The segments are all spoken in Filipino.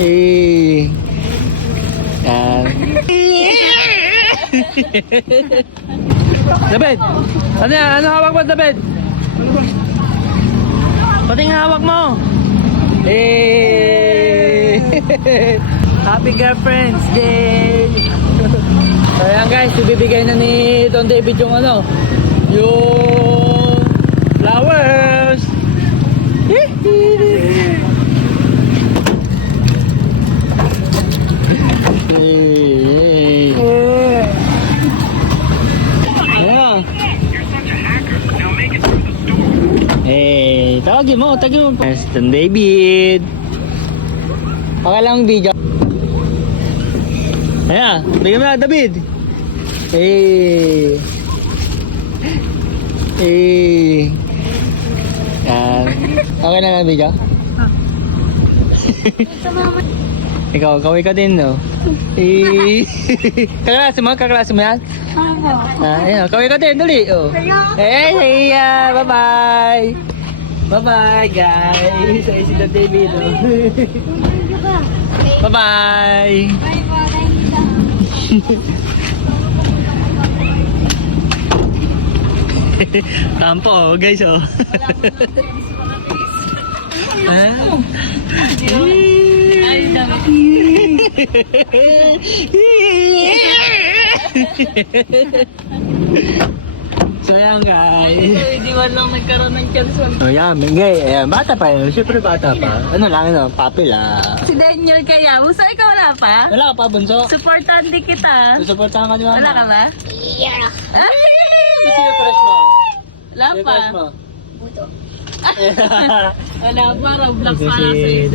Eh. Yan. David! Ano yan? Ano hawak mo, David? Pati nga hawak mo! Eh! Happy Girlfriend's Day! So yan guys, ibibigay na ni Don David yung ano, yung flowers! Tawagin mo. Yes, Don David. Okay lang video. Ayan, bigyan mo na, David. Yan. Okay na lang video? Ikaw, kaway ka din, no? Kaklase mo yan? Ayan, kaway ka din, dali. Bye-bye. Bye-bye, guys. Ay, si Don David. Bye-bye. Tampo, guys, oh. Ay, dami. So yan guys. Hindi man lang nagkaroon ng chance. Oh yan, bigay. Ayan, bata pa yun. Siyempre bata pa. Ano lang, papi lang. Si Daniel kaya. Gusto ikaw wala pa? Wala ka pa, bunso. Supportan din kita. Susuportahan ka niyo. Wala ka ba? Yeah. Gusto yung crush mo? Wala Yung pa. crush mo? Buto. Wala pa. Roblox pa lang sa'yo.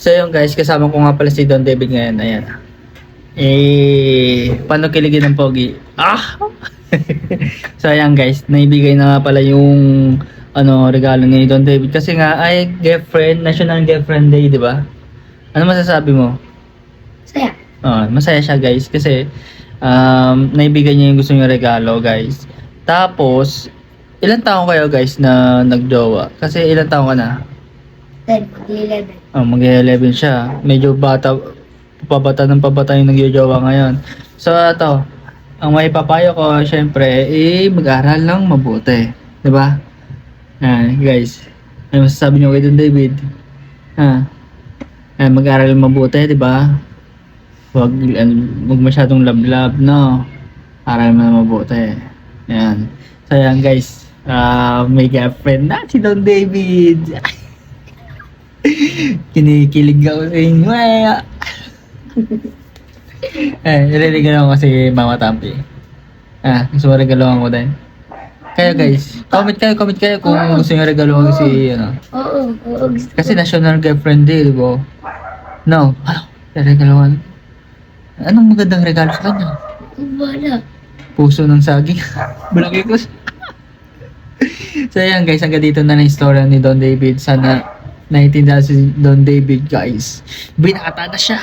So yun guys, kasama ko nga pala si Don David ngayon. Ayan. Paano kiligin ng pogi? So ayan guys, naibigay na nga pala yung regalo ni Don David kasi nga ay girlfriend, National Girlfriend Day, di ba? Ano masasabi mo? Saya. Masaya siya guys kasi naibigay niya yung gusto niya regalo guys. Tapos ilang taon kayo guys na nagjowa? Kasi ilang taon ka na? 10, 11. Mag-11 siya. Medyo bata, pabata yung nagjojowa ngayon. So ito, ang may papayo ko, syempre, mag-aral lang mabuti. Diba? Guys, ano masasabi niyo kay Don David? Mag-aral mabuti, diba? Huwag masyadong love-love, no? Aral mo na mabuti. Ayan. So, ayan guys, may girlfriend na si Don David. Kinikilig ako sa inyo. Nililigawan ko si Mama Tampi. Gusto mo regaluhan ko din. Kayo guys, comment kayo kung gusto nyo regaluhan ko si Oo. Kasi National Girlfriend Day, di ba? No, regaluhan. Anong magandang regalo sa kanya? Wala. Puso ng saging. Balakikos. So ayan guys, hanggang dito na yung story ni Don David. Sana naiintindihan si Don David guys. Binata na siya.